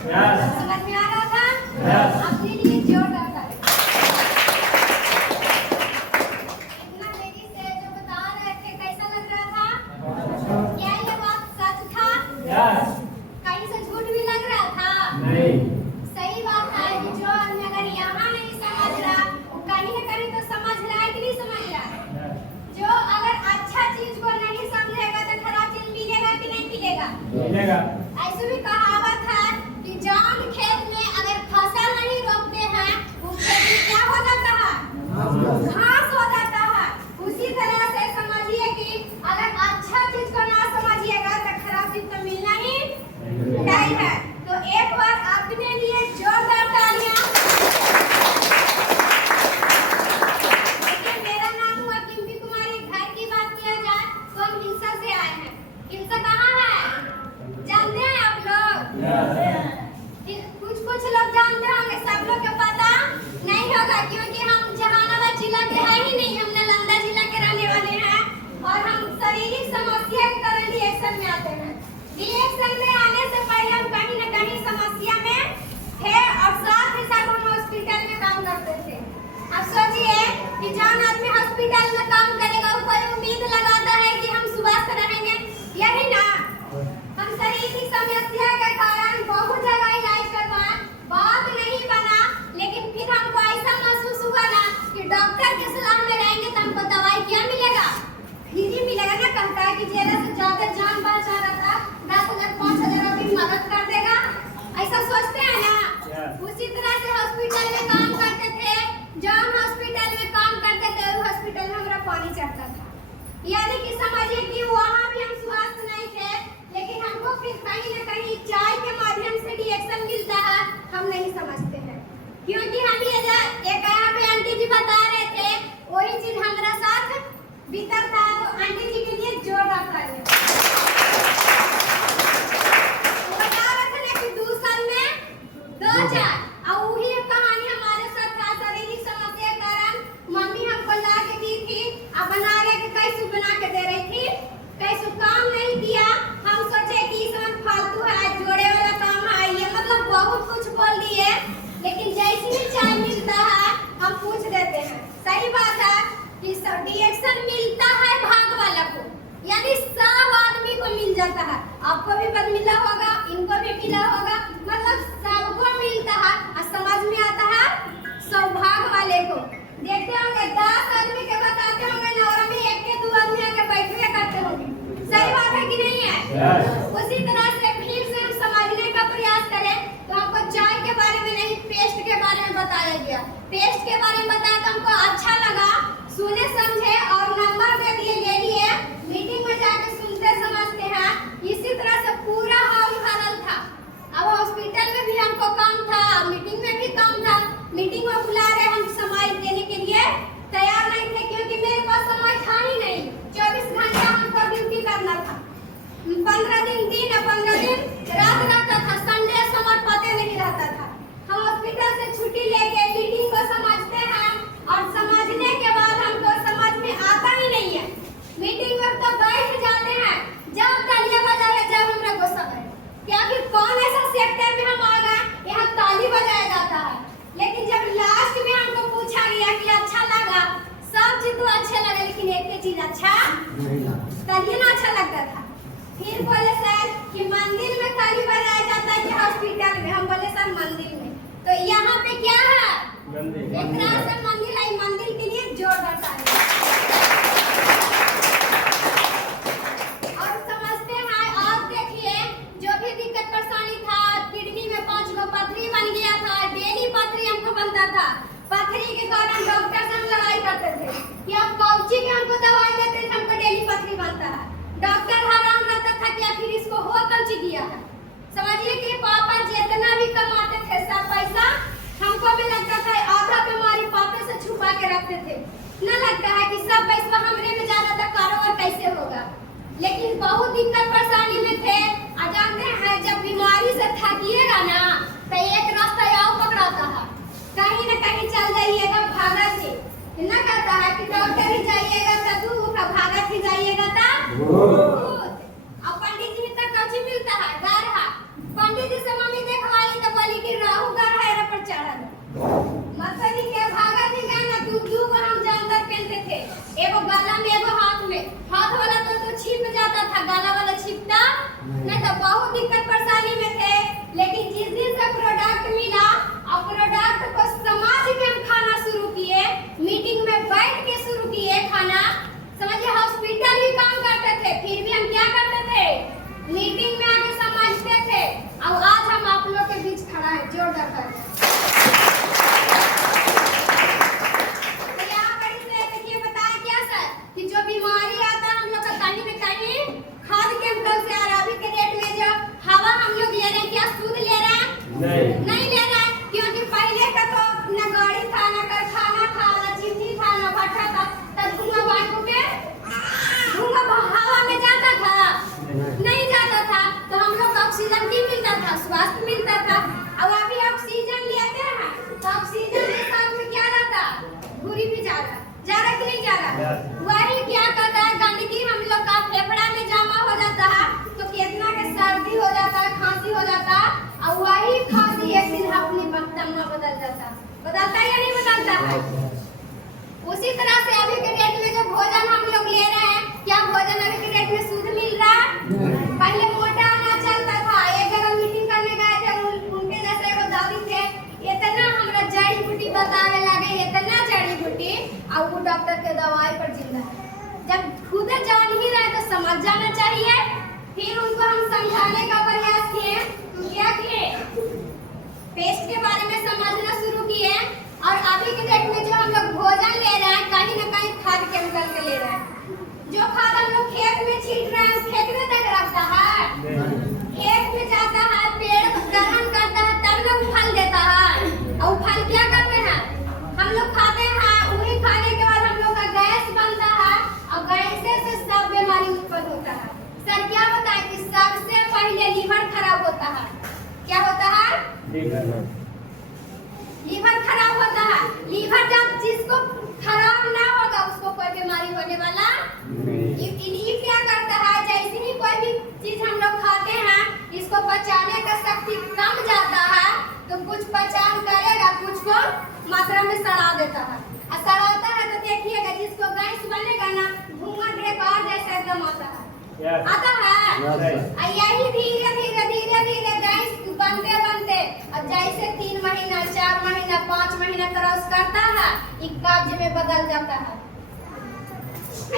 समझ में आ रहा था? अपने लिए जोरदार ताली। इतना तेजी से जो बता रहे थे कैसा लग रहा था? क्या ये बात सच था? कहीं से झूठ भी लग रहा था? सही बात है कि जो आदमी अगर यहाँ नहीं समझ रहा वो कहीं न कहीं तो समझ रहा है कि नहीं समझ रहा है? जो अगर अच्छा चीज को नहीं समझेगा तो खराब चीज मिलेगा कि नहीं मिलेगा? ऐसे भी कहावत है कि जान खेत में अगर फसल नहीं रोपते हैं वो खेत में क्या हो जाता है? घास हो जाता है। उसी तरह से समझिए कि अगर अच्छा चीज को ना समझिएगा तो खराब चीज तो मिलना ही नहीं है। तो एक बार अपने लिए जोरदार तालियां। मेरा नाम हुआ किम्पी कुमारी। घर की बात किया जाए तो हम हिंसा से आए हैं। हिंसा कहाँ है? जानते हैं आप लोग? कुछ लोग जानते होंगे, सब लोग को पता नहीं होगा क्योंकि हम जहानाबाद जिला के हैं ही नहीं, हम नालंदा जिला के रहने वाले हैं और हम शारीरिक समस्या के कारण रिएक्शन में आते हैं। रिएक्शन में आने से पहले हम कहीं न कहीं समस्या में थे और साथ ही साथ हम हॉस्पिटल में काम करते थे। अब सोचिए कि जौन आदमी हॉस्पिटल में काम करेगा वो कोई उम्मीद लगाता है कि हम स्वस्थ रहेंगे, यही ना? हम शारीरिक समस्या के कारण बहुत जगह इलाज करवाए, बात नहीं बना, लेकिन फिर हमको ऐसा महसूस हुआ ना कि डॉक्टर के सलाह में रहेंगे तो हमको दवाई क्या मिलेगा? फ्री मिलेगा ना। कहता है कि ज्यादा से ज्यादा जान बचा रहा था 10,000 5,000 रुपये मदद कर देगा, ऐसा सोचते हैं ना? उसी तरह से हॉस्पिटल में काम करते थे। जब हॉस्पिटल में काम करते थे उस हॉस्पिटल में हमारा पानी चढ़ता था, यानी कि समझिए कि वहाँ भी हम स्वस्थ नहीं थे, लेकिन हमको फिर कहीं न कहीं चाय के माध्यम से रिएक्शन मिलता है, हम नहीं समझते हैं क्योंकि हम ये एक यहाँ पे आंटी जी बता रहे थे वही चीज हमारा साथ बीता था। तो आंटी जी के लिए जोरदार तालियां। बता रहे थे ना कि 2 साल में 2 चार और वही कहानी हमारे साथ था। शारीरिक समस्या के कारण मम्मी हमको ला के दी थी और बना के कैसे बना के दे रही थी, कैसे काम नहीं किया। हम सोचे कि इसमें फालतू है, जोड़े वाला काम है, ये मतलब बहुत कुछ बोल दिए, लेकिन जैसे ही चाय मिलता है हम पूछ देते हैं। सही बात है कि रिएक्शन मिलता है भाग वाला को, यानी सब आदमी को मिल जाता है। आपको भी पद मिला होगा, इनको भी मिला होगा, मतलब सबको मिलता है और समझ में आता है सौभाग्य वाले को। देखते होंगे 10 आदमी के बताते होंगे ना और हमें 1 के 2 आदमी आके बैठे करते होंगे। सही बात है कि नहीं है? उसी तरह से फिर से हम समझने का प्रयास करें तो हमको चाय के बारे में नहीं पेस्ट के बारे में बताया गया। पेस्ट के बारे में बताया तो हमको अच्छा लगा, सुने समझे और नंबर दे दिए, ले लिए, मीटिंग में जाके सुनते समझते हैं। इसी तरह से पूरा हॉल भरल था। अब हॉस्पिटल में भी हमको काम था, मीटिंग में भी काम था। मीटिंग में बुला रहे, हम समय देने के लिए तैयार नहीं थे क्योंकि मेरे पास समय था ही नहीं। 24 घंटा हमको ड्यूटी करना था। 15 दिन और 15 दिन रात रहता था। संडे समझ पते नहीं रहता था। हम हॉस्पिटल से छुट्टी लेके मीटिंग को समझते हैं और समझने के बाद हमको समझ में आता ही नहीं है। मीटिंग में तो बैठ जाते हैं, जब तालियां बजाए जब हमरा गुस्सा आए, क्योंकि कौन ऐसा सेक्टर में हम आ गए यहाँ ताली बजाया जाता है। लेकिन जब लास्ट में हमको पूछा गया कि अच्छा लगा, सब चीज तो अच्छा लगा लेकिन एक चीज अच्छा ताली ना अच्छा लगता था। फिर बोले सर कि मंदिर में ताली बजाया जाता है कि हॉस्पिटल में? हम बोले सर मंदिर में। तो यहाँ पे क्या है? एक तरह से मंदिर है। मंदिर के लिए जोरदार ताली। और समझते हैं, आप देखिए जो भी दिक्कत परेशानी था, किडनी में 5 गो पथरी बन गया था, डेली पथरी हमको बनता था। पथरी के कारण डॉक्टर से हम लड़ाई करते थे कि आप कौची के हमको दवाई देते थे, हमको डेली पथरी बनता है। डॉक्टर हैरान रहता था कि आखिर इसको हो कौची दिया है। समझिए कि पापा जितना भी कमाते थे सब पैसा हमको भी लगता था, आधा बीमारी पापा से छुपा के रखते थे। न लगता है कि सब पैसा हमरे में जा रहा था, कारोबार कैसे होगा। लेकिन बहुत दिक्कत परेशानी में थे। जानते हैं जब बीमारी से थकिएगा ना तो एक रास्ता और पकड़ाता है, कहीं न कहीं चल जाइएगा भागत से। न कहता है कि डॉक्टर ही जाइएगा तो तू भागत ही जाइएगा अब पंडित जी तक कौची मिलता है, पंडित जी से मम्मी देखवाई था गाला वाला छिपता, नहीं तो बहुत दिक्कत परेशानी में थे। लेकिन जिस दिन से प्रोडक्ट मिला और प्रोडक्ट को समाज के हम खाना शुरू किए, मीटिंग में बैठ के शुरू किए खाना। समझिए हॉस्पिटल भी काम करते थे, फिर भी हम क्या करते थे, मीटिंग में आके समझते थे। और आज हम आप लोग के बीच खड़ा है, जोरदार ताली। कि जो बीमारी आता है हम लोग का कहीं न कहीं खाद केमिकल से आ रहा है। अभी के डेट में जो हवा हम लोग ले रहे हैं, क्या शुद्ध ले रहे हैं? नहीं ले रहे हैं, क्योंकि पहले का तो न गाड़ी था, न कारखाना था, न चिमनी था, न भट्ठा था। तब धुआं वायु के धुआं हवा में जाता था? नहीं जाता था। तो हम लोग को ऑक्सीजन भी मिलता था, स्वास्थ्य मिलता था। और अभी ऑक्सीजन लेते हैं तो ऑक्सीजन के साथ में क्या रहता? धूरी भी जा रहा कि नहीं जा रहा? वही क्या करता है, गंदगी हम लोग का फेफड़ा में जमा हो जाता है, तो कितना के सर्दी हो जाता है, खांसी हो जाता है। और वही खांसी एक दिन अपनी बदतमा बदल जाता है। बदलता या नहीं बदलता है? उसी तरह से अभी के डेट में जो भोजन हम लोग ले रहे हैं, क्या भोजन अभी के डेट में शुद्ध मिल रहा है? पहले मोटा अनाज चलता था। एक जगह मीटिंग करने गए थे, उनके जैसे एगो दादी थे, इतना हमरा जड़ी बूटी बतावे लगे, इतना जड़ी बूटी, और वो डॉक्टर के दवाई पर जिंदा है। जब खुद जान ही रहे तो समझ जाना चाहिए। फिर उनको हम समझाने का प्रयास किए, तो क्या किए, पेस्ट के बारे में समझना शुरू किए। और अभी के डेट में जो हम लोग भोजन ले रहे हैं, कहीं न कहीं खाद केमिकल के ले रहे हैं। जो खाद हम लोग खेत में छींट रहे हैं, फेंकने तक रखता है, खेत में जाता है, पेड़ ग्रहण करता है, तब ना वो फल देता है। और फल क्या करते हैं, हम लोग खाते हैं। वही खाने के बाद हम लोग का गैस बनता है, और गैस से सब बीमारी उत्पन्न होता है। सर क्या होता है कि सबसे पहले लीवर खराब होता है। क्या होता है? लीवर खराब होता है। लीवर जब जिसको खराब ना होगा उसको कोई बीमारी होने वाला ये क्या करता है, जैसे ही कोई भी चीज हम लोग खाते हैं, इसको पचाने का शक्ति कम जाता है, तो कुछ पचान करेगा, कुछ को मात्रा में सड़ा देता है। और सड़ाता है तो देखिएगा जिसको गैस बनेगा ना, धुआं ढेकार जैसे एकदम आता है, आता है। यही धीरे धीरे धीरे धीरे गैस बनते बनते अब जैसे 3 महीना 4 महीना 5 महीना क्रॉस करता है, एक कब्ज में बदल जाता है।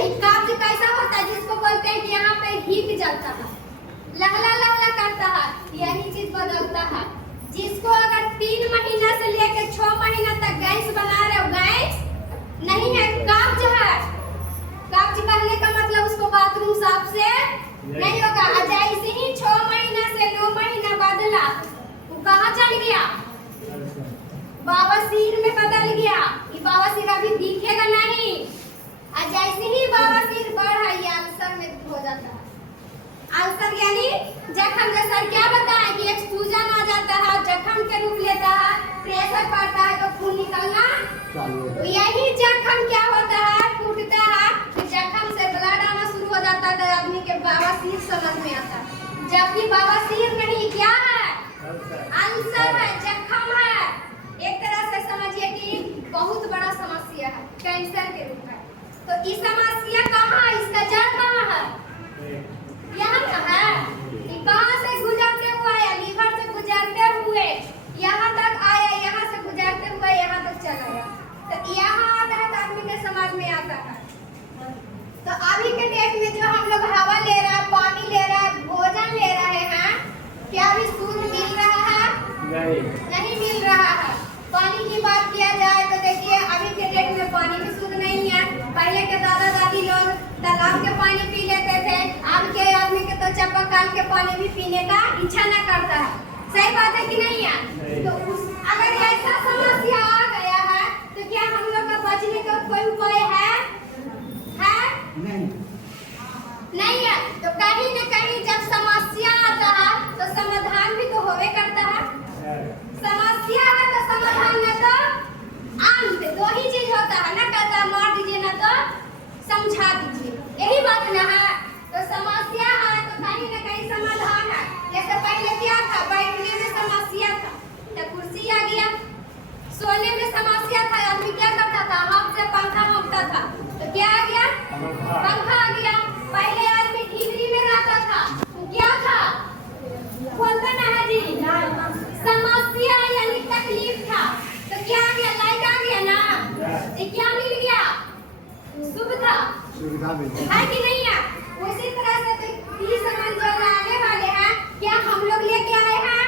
एक कब्ज कैसा होता है, जिसको बोलते हैं कि यहाँ पे हीट जलता है, लहला लहला करता है, यही चीज बदलता है। जिसको अगर 3 महीना से लेकर 6 महीना तक गैस बना रहे हो, गैस नहीं है, कब्ज है। कब्ज करने का मतलब उसको बाथरूम साफ से नहीं होगा। जैसे ही 6 महीना से 9 महीना बदला, वो कहाँ चल गया, बवासीर में बदल गया। ये बवासीर अभी दिखेगा नहीं, और जैसे ही बवासीर बढ़ा, ये अल्सर में हो जाता है। अल्सर यानी जख्म, जैसा क्या बताया कि एक सूजन आ जाता है, जख्म के रूप लेता है, प्रेशर पड़ता है तो खून निकलना। तो यही जख्म क्या होता है, फूटता है, जख्म से ब्लड आना शुरू हो जाता है, तो आदमी के बवासीर समझ में आता है। जबकि बवासीर नहीं, क्या है, अल्सर है, जख्म है। एक तरह से समझिए कि बहुत बड़ा समस्या है, कैंसर के रूप है। तो इस समस्या कहाँ है, इसका जड़ कहाँ है, यहाँ कहाँ है, कहाँ से गुजरते हुए आया, लीवर से गुजरते हुए यहाँ तक आया, यहाँ से गुजरते हुए यहाँ तक चला गया। तो यहाँ आता है तो आदमी के समझ में आता है। तो अभी के डेट में जो हम लोग हवा ले रहा है, पानी ले रहा है, भोजन ले रहे हैं, क्या अभी शुद्ध मिल रहा है? नहीं मिल रहा है। पानी की बात किया जाए तो देखिए अभी के डेट में पानी भी शुद्ध नहीं है। पहले के दादा दादी लोग तालाब के पानी पी लेते थे, अब के आदमी के तो चापाकल के पानी भी पीने का इच्छा न करता है। सही बात है कि नहीं है? तो अगर ऐसा समस्या आ गया है तो क्या हम लोग का बचने का कोई उपाय है? नहीं है। तो कहीं न कहीं जब समस्या आता है तो समाधान भी तो होवे करता है। समस्या है तो समाधान न तो अंत, दो ही चीज होता है, ना कहता मार दीजिए ना तो समझा दीजिए, यही बात ना है। तो समस्या है तो कहीं न कहीं समाधान है। जैसे पहले क्या था, बैठने में समस्या था, तो क्या आ गया, लाइट आ गया ना, ये क्या मिल गया, सुविधा है कि नहीं है। उसी तरह से तो ये सामान जो लाने वाले हैं क्या हम लोग लेके आए हैं,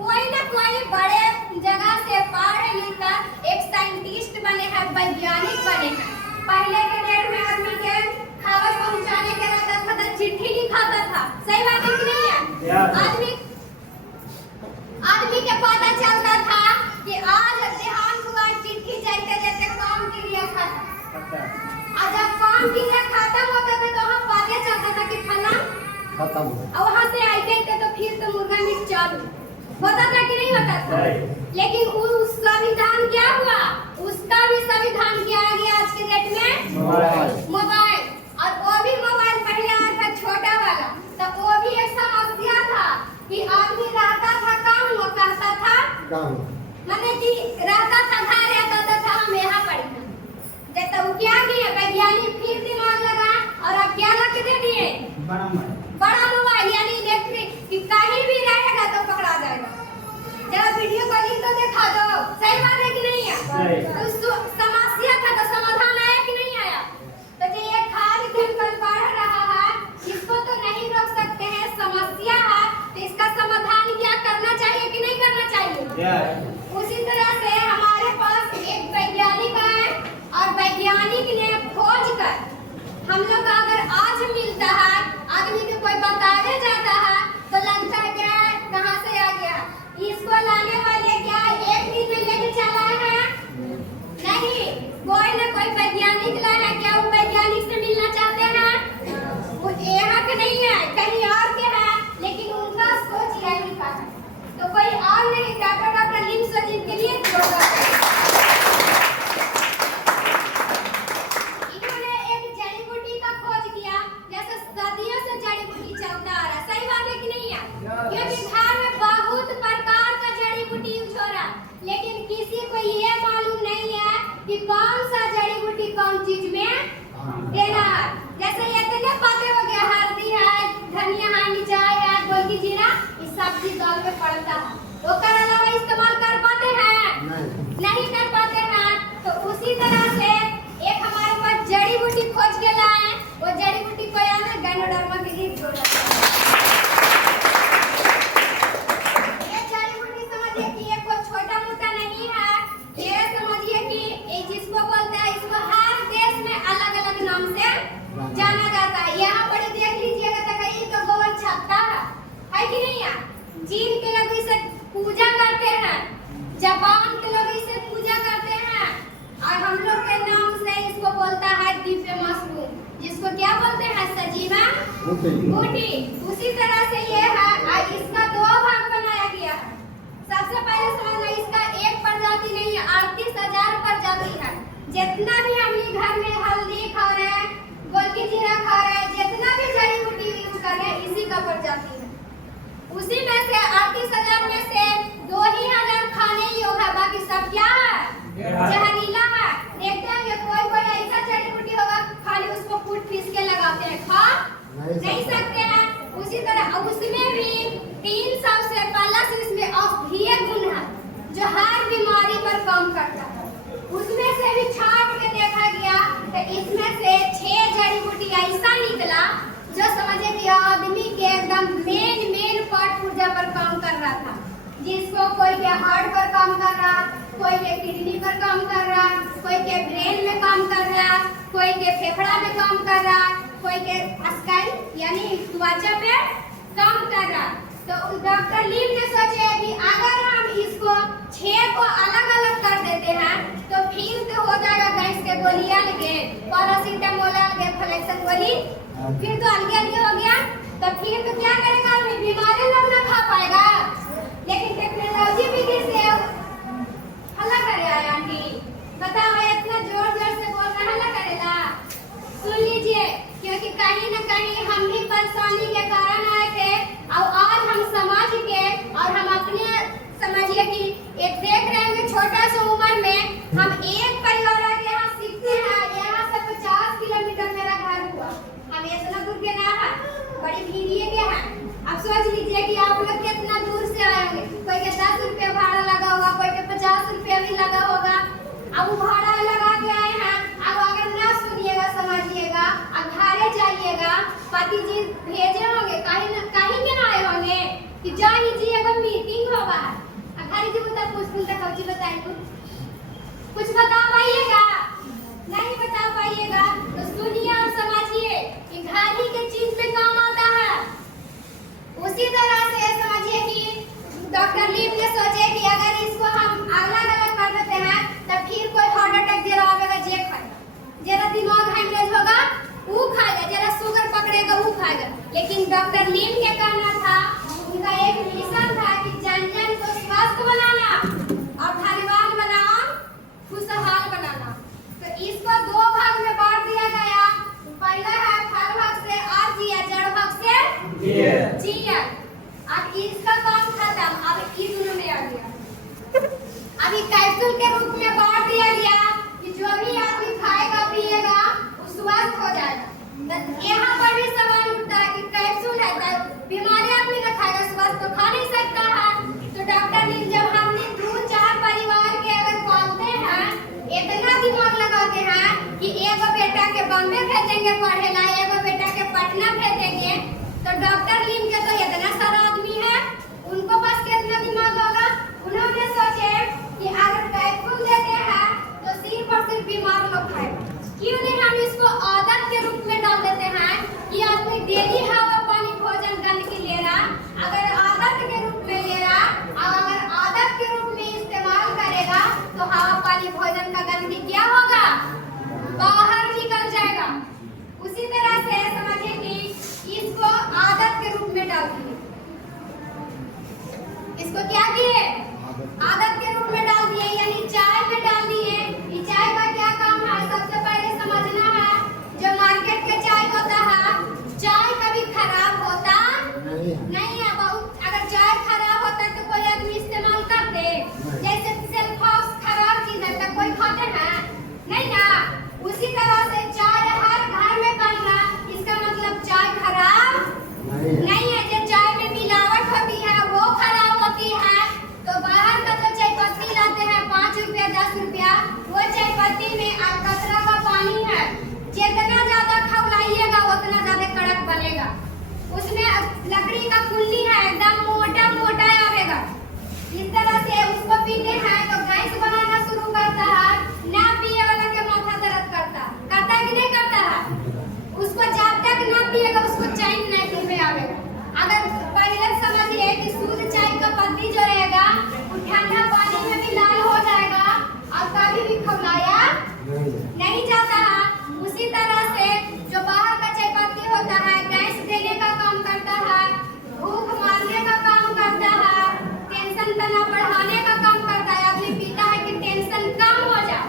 कोई ना कोई बड़े जगह से पढ़ लिख कर एक साइंटिस्ट बने हैं, वैज्ञानिक बने हैं। पहले के डेट में आदमी के खबर पहुंचाने के रहता था तो चिट्ठी लिखाता था, सही बात है कि नहीं है। आदमी के पता चलता था कि आज देहांत हुआ, चिट्ठी जाते जाते काम के लिए खाता, और जब काम के लिए खत्म होता था तो हम पता चलता था कि फला खत्म हुआ, और वहां से आए थे तो फिर तो मुर्गा मीट चालू होता था कि नहीं होता था। लेकिन उस संविधान क्या हुआ, उसका भी संविधान क्या आ गया आज के डेट में, मोबाइल। और वो भी मोबाइल पहले आया था छोटा वाला, तो वो भी एक समस्या था कि आदमी रहता था काम, वो कहता था मैंने कि रहता था घर या कहता था हम यहाँ पढ़े थे, तो क्या किया वैज्ञानिक फिर दिमाग लगा और अब क्या लग दे दिए, बड़ा मोबाइल यानी इलेक्ट्रिक, कि कहीं भी रहेगा तो पकड़ा जाएगा। जरा वीडियो कॉलिंग तो दिखा दो, सही बात है कि नहीं है। तो समस्या था तो समाधान आया कि नहीं आया। तो जो ये खाद केमिकल बढ़ रहा है इसको तो नहीं रोक सकते हैं, समस्या है तो इसका समाधान क्या करना चाहिए कि नहीं करना चाहिए। उसी तरह से हमारे पास एक वैज्ञानिक है और वैज्ञानिक ने खोज कर हम लोग का अगर आज मिलता है, आदमी को कोई बताने जाता है तो लगता है क्या कहाँ से आ गया, इसको लाने वाले क्या एक दिन में लेके चला है, नहीं, कोई ना कोई वैज्ञानिक लाया, क्या वो वैज्ञानिक से मिलना चाहते हैं, वो यहाँ के नहीं है कहीं और के है, लेकिन उनका सोच यही का है, तो कोई और नहीं, डॉक्टर लिम्स जिनके लिए लेकिन किसी को ये मालूम नहीं है कि कौन सा जड़ी बूटी कौन चीज में देना है। जैसे इतने बातें हो गया, हल्दी है, धनिया है, मिर्चाई है, गोलकी जीरा, इस सब्जी दाल में पड़ता है, वो कर अलावा इस्तेमाल कर पाते हैं नहीं कर पाते हैं। तो उसी तरह से एक हमारे पास जड़ी बूटी खोज के लाए, वो जड़ी बूटी को याद है गैनोडर्मा के लिए जोड़ा जाना जाता है। यहाँ पर देख लीजिएगा तो कहीं तो गोबर छत्ता है कि नहीं है। चीन के लोग इसे पूजा करते हैं, जापान के लोग इसे पूजा करते हैं, और हम लोग के नाम से इसको बोलता है दिव्य मशरूम, जिसको क्या बोलते हैं सजीवा बूटी। उसी तरह से ये है, इसका दो भाग बनाया गया है। सबसे पहले समझना इसका एक प्रजाति नहीं है, 38,000 प्रजाति है। जितना भी हम घर में हल्दी खा रहे हैं, गोलकी जीरा खा रहे हैं, जितना भी जड़ी बूटी यूज कर रहे हैं, इसी का प्रजाति है। उसी में से 38,000 में से 2,000 खाने योग्य है, बाकी सब क्या है, जहरीला है। देखते हैं कोई ऐसा जड़ी बूटी होगा खाली उसको कूट पीस के लगाते हैं, खा नहीं सकते हैं। उसी तरह उसमें भी 300 से प्लस इसमें औषधीय गुण है जो हर बीमारी पर काम करता है। उसमें से भी छांट के देखा गया तो इसमें से 6 जड़ी बूटी ऐसा निकला जो समझे कि आदमी के एकदम मेन पार्ट पुर्जा पर काम कर रहा था, जिसको कोई के हार्ट पर काम कर रहा, कोई के किडनी पर काम कर रहा, कोई के ब्रेन में काम कर रहा, कोई के फेफड़ा में काम कर रहा, कोई के स्काई यानी त्वचा पे काम कर रहा। तो डॉक्टर लीम ने सोचा कि अगर हम इसको 6 को अलग-अलग कर देते हैं तो फिर तो हो जाएगा गैस के गोलियां लगे, पैरासीटामोल लगे, फ्लेक्सन गोली, फिर तो अलग-अलग हो गया। तो फिर तो क्या करेगा आदमी, बीमारी लोग ना खा पाएगा। लेकिन टेक्नोलॉजी विधि से हल्ला करे आंटी, बताओ इतना जोर-जोर से बोल रहा हल्ला करेला। सुन लीजिए, क्योंकि कहीं न कहीं हम भी परेशानी के कारण आए थे और आज हम समझ के और हम अपने समझिए कि एक देख रहे हैं छोटा सा उम्र में हम एक परिवार के यहाँ सीखते हैं। यहाँ से 50 किलोमीटर मेरा घर हुआ, हम इतना दूर के ना है, बड़ी भीड़िए के हैं। अब सोच लीजिए कि आप लोग कितना दूर पति जी भेजे होंगे, कहीं के ना आए होंगे कि जानी जी अगर मीटिंग होगा अखारी जी बता पूछ तक कौची बताई कुछ बता पाइएगा? नहीं बता पाइएगा तो सुनिए और समझिए कि घर ही के चीज में काम आता है। उसी तरह से समझिए कि डॉक्टर लीव ने सोचे कि अगर इसको हम अलग अलग कर देते हैं तो फिर कोई हार्ट अटैक जरा आवेगा जे खाएगा, जरा दिमाग हेमरेज होगा वो खाएगा, जरा शुगर पकड़ेगा वो खाएगा। लेकिन डॉक्टर लीव के कहना था, उनका एक मिशन था कि जन जन को स्वस्थ बनाना और धनवान बनाना, खुशहाल बनाना। तो इसको दो भाग में बांट दिया गया। पहला है फल भाग से आजिया, जड़ भाग से जिया। अब इसका काम खत्म, अब ई दोनों में आ गया। अभी कैप्सूल के रूप में बांट दिया गया कि जो भी आदमी खाएगा पिएगा वो स्वस्थ हो जाएगा। तो यहाँ पर भी सवाल उठता है कि कैप्सूल है तो बीमारी आदमी का खाएगा, स्वस्थ तो खा नहीं सकता है। तो डॉक्टर ने जब हमने 2-4 परिवार के अगर पालते हैं, इतना दिमाग लगाते हैं कि एगो बेटा के बॉम्बे भेजेंगे पढ़े ला, एगो बेटा के पटना भेजेंगे, तो डॉक्टर लीम के तो इतना सारा आदमी है, उनको पास कितना दिमाग होगा। उन्होंने सोचे कि अगर कैप्सूल देते हैं तो सिर्फ और सिर्फ बीमार लोग खाएंगे, क्यों नहीं हम इसको आदत के रूप में डाल देते हैं कि आदमी डेली हवा पानी भोजन गंदगी ले रहा, अगर आदत के रूप में ले रहा और अगर आदत के रूप में इस्तेमाल करेगा तो हवा पानी भोजन का गंदगी क्या होगा, बाहर निकल जाएगा। उसी तरह से समझिए कि इसको आदत के रूप में डाल दिए, इसको क्या किए, आदत के रूप में डाल दिए, यानी चाय में डाल दिए। ये चाय का क्या काम है, सबसे पहले समझना है। जो मार्केट के चाय होता है, चाय कभी खराब होता नहीं है। बहुत अगर चाय खराब होता है तो कोई आदमी इस्तेमाल करते, जैसे सेल्फॉक्स खराब चीज है तो कोई खाते हैं नहीं ना। उसी तरह से चाय हर घर में बनना, इसका मतलब चाय खराब नहीं है। जो चाय में मिलावट होती है वो खराब होती है। तो बाहर का जो चाय पत्ती लाते हैं 5 रुपया 10 रुपया, वो चाय पत्ती में अलकतरा का पानी है, जितना ज्यादा खौलाइएगा उतना ज्यादा कड़क बनेगा। उसमें लकड़ी का कुंडी है, एकदम मोटा मोटा आवेगा। इस तरह से उसको पीते हैं तो गैस बनाना शुरू करता है, ना पिए वाला के माथा दर्द करता है कि नहीं करता है। उसको जब तक ना पिएगा उसको चैन नहीं में आवेगा। अगर पहले समझिए कि शुद्ध चाय का पत्ती जो रहेगा वो ठंडा पानी में भी लाल हो जाएगा और कभी भी खौलाया नहीं जाता है। उसी तरह से जो बाहर का चाय पत्ती होता है, गैस देने का काम करता है, भूख मारने का काम करता है, टेंशन तनाव बढ़ाने का काम करता है। आदमी पीता है कि टेंशन कम हो जाए,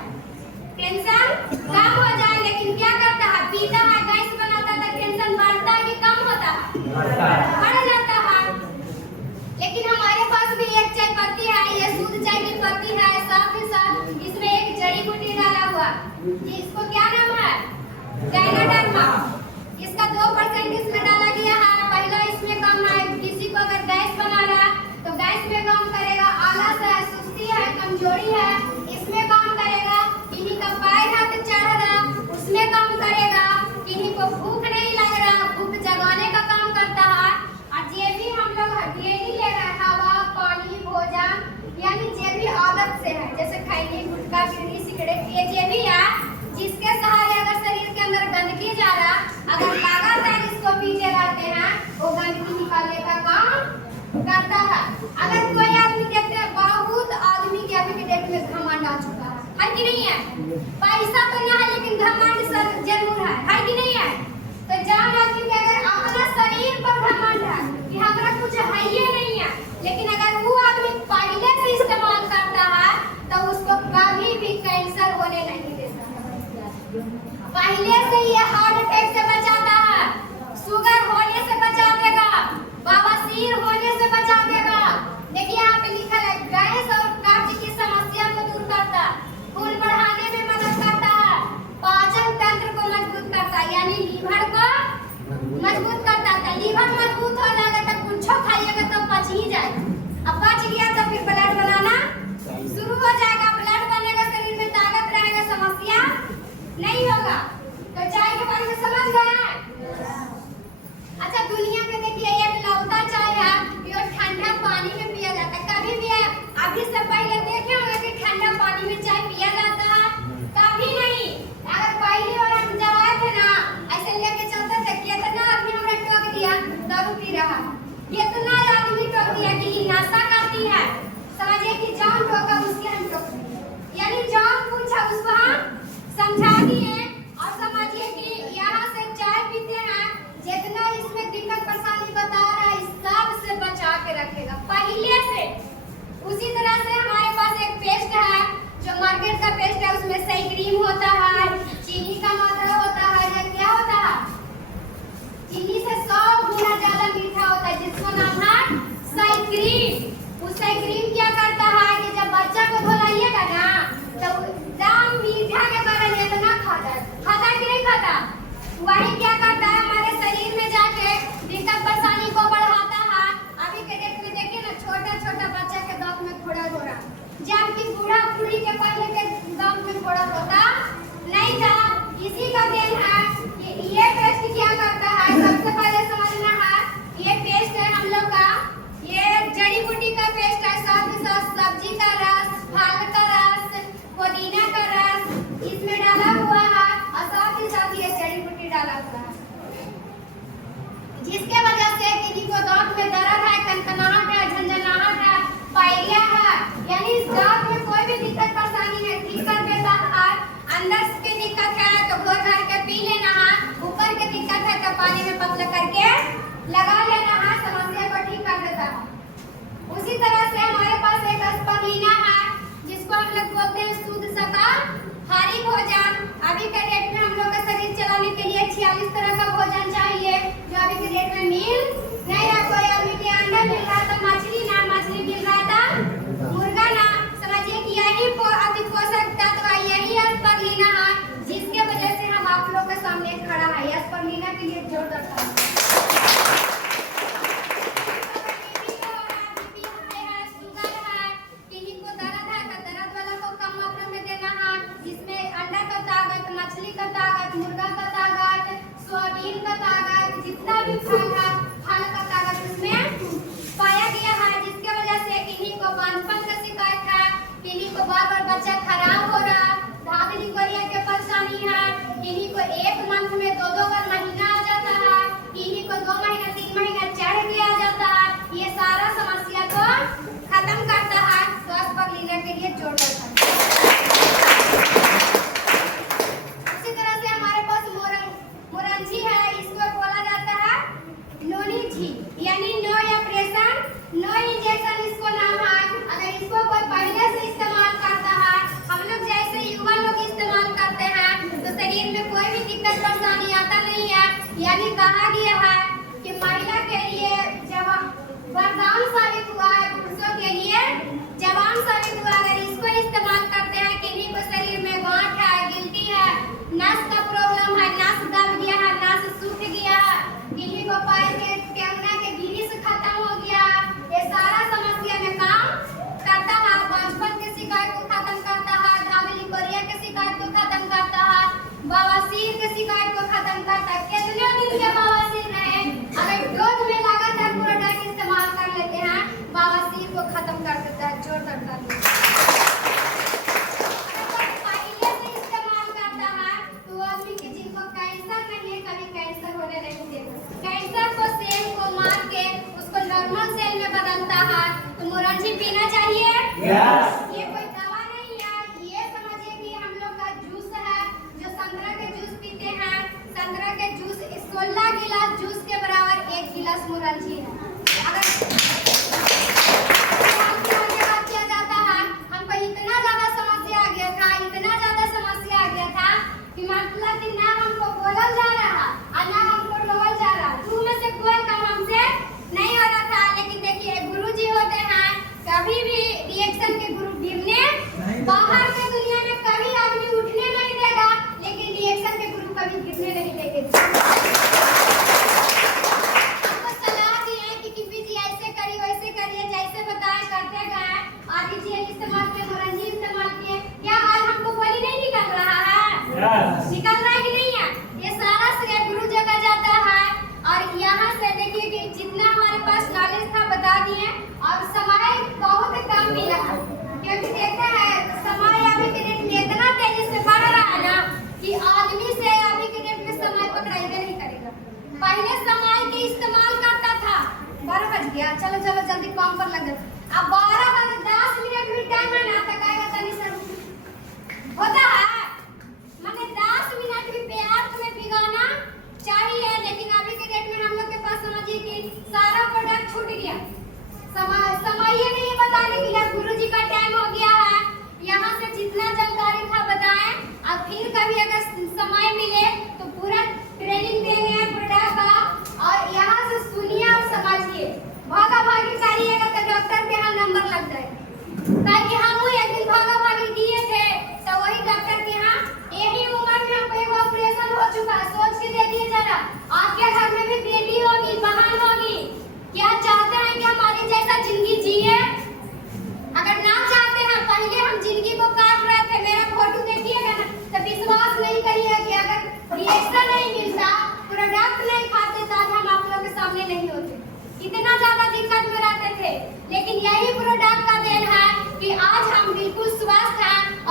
टेंशन कम हो जाए, लेकिन क्या करता है, पीता है, गैस बनाता है तो टेंशन बढ़ता है कि कम होता है, बढ़ जाता है। लेकिन हमारे पास भी एक चाय पत्ती है, ये शुद्ध चाय की पत्ती है, साथ ही साथ इसमें एक जड़ी बूटी डाला हुआ, इसको क्या नाम है, गायनाडर्मा। इसका 2% इसमें डाला गया है। पहला इसमें काम है, किसी को अगर गैस बनाना तो गैस में काम करेगा, आलस है, सुस्ती है, कमजोरी है, इसमें काम करेगा। किन्हीं का पैर हाथ चढ़ रहा उसमें काम करेगा, किन्हीं को भूख नहीं लग रहा भूख जगाने का काम करता है। और जे भी हम लोग डेली ले रहे हैं हवा पानी भोजन, यानी जे भी आदत से है, जैसे खैनी गुटखा बीड़ी सिगरेट, ये जे भी है जिसके सहारे अगर शरीर के अंदर गंदगी जा रहा, अगर लगातार इसको पीते रहते हैं वो गंदगी निकालने का काम करता है। अगर कोई आदमी देखते हैं, बहुत आदमी के अभी के डेट में घमंड आ चुका है कि नहीं है? पैसा तो नहीं है लेकिन घमंड जरूर है कि नहीं है? तो जान आदमी के अगर अपना शरीर पर घमंड है कि हमारा कुछ है ही नहीं है, लेकिन अगर वो आदमी पहले से इस्तेमाल करता है तो उसको कभी भी कैंसर होने नहीं देता। पहले से ये हार्ट अटैक से बचाता है, शुगर होने से बचा देगा, बवासीर होने से बचा देगा। देखिए यहाँ पे लिखा है गैस और कब्ज की समस्या को दूर करता, खून बढ़ाने में मदद करता है, पाचन तंत्र को मजबूत करता आती है, समझिए कि जॉन टोका उसके हम टोकते हैं, यानी जॉन पूछा उसको हम समझा दिए। और समझिए कि यहाँ से चाय पीते हैं, जितना इसमें दिक्कत परेशानी बता रहा है इस सब से बचा के रखेगा पहले से। उसी तरह से हमारे पास एक पेस्ट है जो मार्केट का पेस्ट है, उसमें सही क्रीम होता है, चीनी का मात्रा होता है, या क्या होता है, चीनी से 100 गुना ज्यादा मीठा होता है, जिसका नाम है सही क्रीम। उस सही क्रीम क्या करता है कि जब बच्चा को धुलाइएगा ना तो एकदम मीठा के कारण इतना खाता है कि नहीं खाता, वही क्या करता है हमारे शरीर में जाके दिक्कत परेशानी को बढ़ाता है। अभी के डेट में देखिए ना, छोटा छोटा बच्चा के दांत में फोड़ा हो रहा, जबकि बूढ़ा बूढ़ी के पहले के दांत में फोड़ा होता नहीं था। इसी का देन है कि ये पेस्ट क्या करता है, सबसे पहले समझना है ये पेस्ट है हम लोग का, ये जड़ी बूटी का पेस्ट है, साथ ही साथ सब्जी का रस, फल का रस, पुदीना का रस इसमें डाला हुआ है, और साथ ही साथ ये जड़ी बूटी डाला हुआ है, जिसके वजह से किसी को दांत में दर्द है, कनकनाहट है, झंझनाहट है, पायरिया है, यानी इस दांत में कोई भी दिक्कत परेशानी है ठीक कर देता है। अंदर की दिक्कत है तो घोल घाल के पी लेना है, ऊपर की दिक्कत है तो पानी में पतला करके लगा लेना है, समस्या को ठीक कर देता है। उसी तरह से हमारे पास एक स्परुलिना है, जिसको हम लोग बोलते हैं शुद्ध शाकाहारी भोजन। अभी के डेट में हम लोग का शरीर चलाने के लिए 46 तरह का भोजन चाहिए, जो अभी के डेट में मिल नहीं रहा। कोई आदमी के अंडा मिल रहा था, मछली ना, मछली मिल रहा था मुर्गा ना, समझिए कि यही अति पोषक तत्व है, यही स्परुलिना है, जिसके वजह से हम आप लोग के सामने खड़ा है। स्परुलिना के लिए जोर दर्शाता है। मछली का ताकत, मुर्गा का ताकत, सोयाबीन का ताकत, जितना भी फल है फल का ताकत उसमें पाया गया है, जिसके वजह से किन्हीं को बांझपन का शिकायत है, किन्हीं को बार बार बच्चा खराब हो रहा, धागली गोरिया के परेशानी है, किन्हीं को एक मंथ में 2-2 बार महीना आ जाता है, किन्हीं को 2 महीना 3 महीना चढ़ के आ जाता है। ये सारा समस्या को खत्म करता है, स्वास्थ्य पर लेने के लिए जोड़ देता है। मुरंजी है, इसको बोला जाता है नोनी जी, यानी नो ऑपरेशन नो इंजेक्शन इसको नाम है। अगर इसको कोई पहले से इस्तेमाल करता है, हम लोग जैसे युवा लोग इस्तेमाल करते हैं, तो शरीर में कोई भी दिक्कत परेशानी आता नहीं है। यानी कहा गया है कि महिला के लिए जब वरदान साबित हुआ है, पुरुषों के लिए जवान साबित हुआ। अगर इसको इस्तेमाल करते हैं, किन्हीं को शरीर में गांठ है, गिल्टी है, नस का प्रॉब्लम है, नस दब गया है, नस सूख गया है, किन्हीं को पैर के कैमरा के गिरिश खत्म हो गया, ये सारा समस्या में काम करता है। बांझपन की शिकायत को खत्म करता है, धागली गोरिया की शिकायत को खत्म करता है, बवासीर की शिकायत को खत्म करता है। कितने दिन के बवासीर रहे, अगर डोज में लगातार पूरा टाइम इस्तेमाल कर लेते हैं, बवासीर को खत्म कर देता है, जोड़ करता है। कैंसर को सेल को मार के उसको नॉर्मल सेल में बदलता है, तो मुरंजी पीना चाहिए। yes. ये कोई दवा नहीं है, ये समझिए कि हम लोग का जूस है, जो संतरा के जूस पीते हैं, संतरा के जूस 16 गिलास जूस के बराबर 1 गिलास मुरंजी है। अगर किया जाता है, हमको इतना ज्यादा समस्या आ गया था, इतना ज्यादा समस्या आ गया था कि मतलब कि ना हमको बोलल जा रहा और ना हमको रोल जा रहा, तू में से कोई काम हमसे नहीं हो रहा था। लेकिन देखिए गुरुजी होते हैं, कभी भी रिएक्शन के गुरु गिरने बाहर के दुनिया में कभी आदमी उठने नहीं देगा, लेकिन रिएक्शन के गुरु कभी गिरने नहीं देंगे। हमको सलाह दिए कि बीजी ऐसे करिए वैसे करिए, जैसे बताए करते गए, और ये इस्तेमाल किए, मुरंजी इस्तेमाल किए, क्या आज हमको बोली नहीं निकल रहा है? yes. निकल रहा है कि नहीं है? ये सारा श्रेय गुरु जगह जाता है। और यहाँ से देखिए कि जितना हमारे पास नॉलेज था बता दिए, और समय बहुत कम मिला है, क्योंकि देखते हैं समय अभी के डेट में इतना तेजी से बढ़ रहा है ना कि आदमी से अभी के डेट में समय पकड़ाई नहीं करेगा। पहले समय के इस्तेमाल करता था, 12 बज गया, चलो चलो जल्दी काम पर लग गए, अब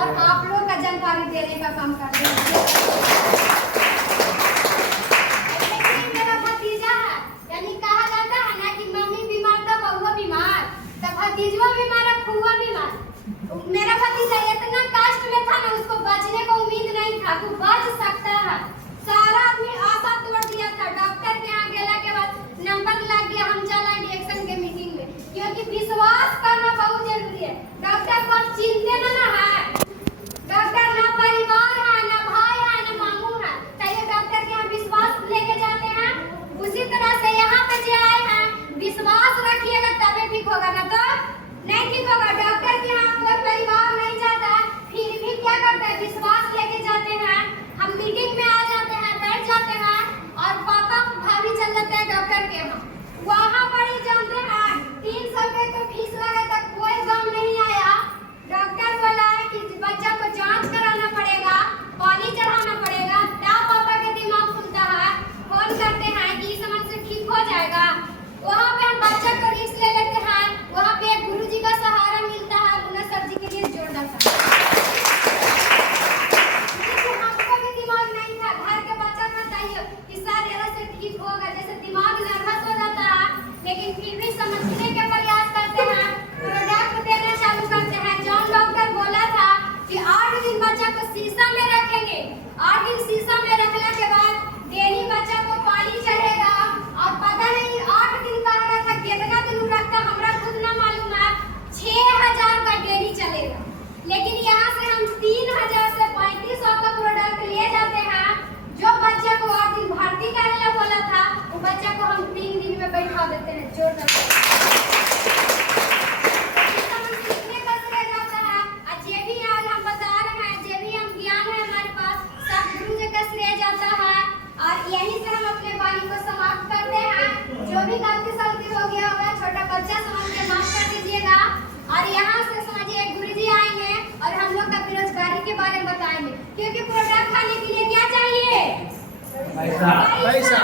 और आप लोग का जानकारी देने का काम करते हैं। लेकिन मेरा भतीजा है, यानी कहा जाता है ना कि मम्मी बीमार तो बउआ बीमार, तो भतीजवा बीमार है, फुआ बीमार। मेरा भतीजा इतना कष्ट में था ना, उसको बचने को उम्मीद नहीं था, वो बच सकता है। सारा आदमी आशा तोड़ दिया था। डॉक्टर के यहाँ गेला के बाद नंबर लग गया, हम चला डिएक्शन के मीटिंग में, क्योंकि विश्वास करना बहुत जरूरी है। डॉक्टर को आप चिंते ना है, डॉक्टर ना परिवार है, ना भाई है, ना मामू है, चाहिए डॉक्टर के यहाँ विश्वास लेके जाते हैं। उसी तरह से यहाँ पे जो आए हैं, विश्वास रखिएगा तभी ठीक होगा, ना तो नहीं ठीक होगा। डॉक्टर के यहाँ कोई परिवार नहीं जाता, फिर भी क्या करते हैं, विश्वास लेके जाते हैं। हम मीटिंग में आ जाते हैं, बैठ जाते हैं और पापा भाभी चल जाते हैं डॉक्टर के यहाँ। वहाँ पर ही जानते हैं 300 के तो फीस लगे तक कोई गम नहीं आया। डॉक्टर बोला है कि बच्चा को जांच कराना पड़ेगा, पानी चढ़ाना पड़ेगा, तब पापा के दिमाग खुलता है। फोन करते हैं कि इस समय से ठीक हो जाएगा। वहाँ पे हम बच्चा को रिस्क ले लेते हैं, वहाँ पे एक गुरुजी का सहारा मिलता है, उन्हें सब्जी के लिए जोड़ देता है। हमको भी दिमाग नहीं था, घर के बच्चा था, चाहिए कि सर यहाँ से ठीक होगा, जैसे दिमाग नर्वस हो जाता है, लेकिन फिर भी समझने के प्रयास करते हैं, प्रोडक्ट देना चालू करते हैं। जॉन डॉक्टर बोला था कि 8 दिन बच्चा को शीशा में रखेंगे, 8 दिन शीशा में रखने के बाद डेली बच्चा को पानी चढ़ेगा, और पता नहीं 8 दिन का रहा था, कितना दिन रखता हमरा खुद ना मालूम है। 6000 का डेली चलेगा, लेकिन यहाँ से हम 3000 से 3500 का प्रोडक्ट ले जाते हैं। जो बच्चे को 8 दिन भर्ती करने बोला था, वो बच्चे को हम 3 दिन में बैठा देते हैं, जोर देते हैं। सीखने का श्रेय जाता है, और जे भी आज हम बता रहे हैं, जे भी हम ज्ञान है हमारे पास, सब गुरु जी का श्रेय जाता है। और यहीं से हम अपने वाणी को समाप्त करते हैं। जो भी गलती सलती हो गया होगा, छोटा बच्चा समझ के माफ कर दीजिएगा। और यहाँ से समझिए गुरुजी आएंगे और हम लोग का बेरोजगारी के बारे में बताएंगे, क्योंकि प्रोडक्ट खाने के लिए क्या चाहिए, पैसा।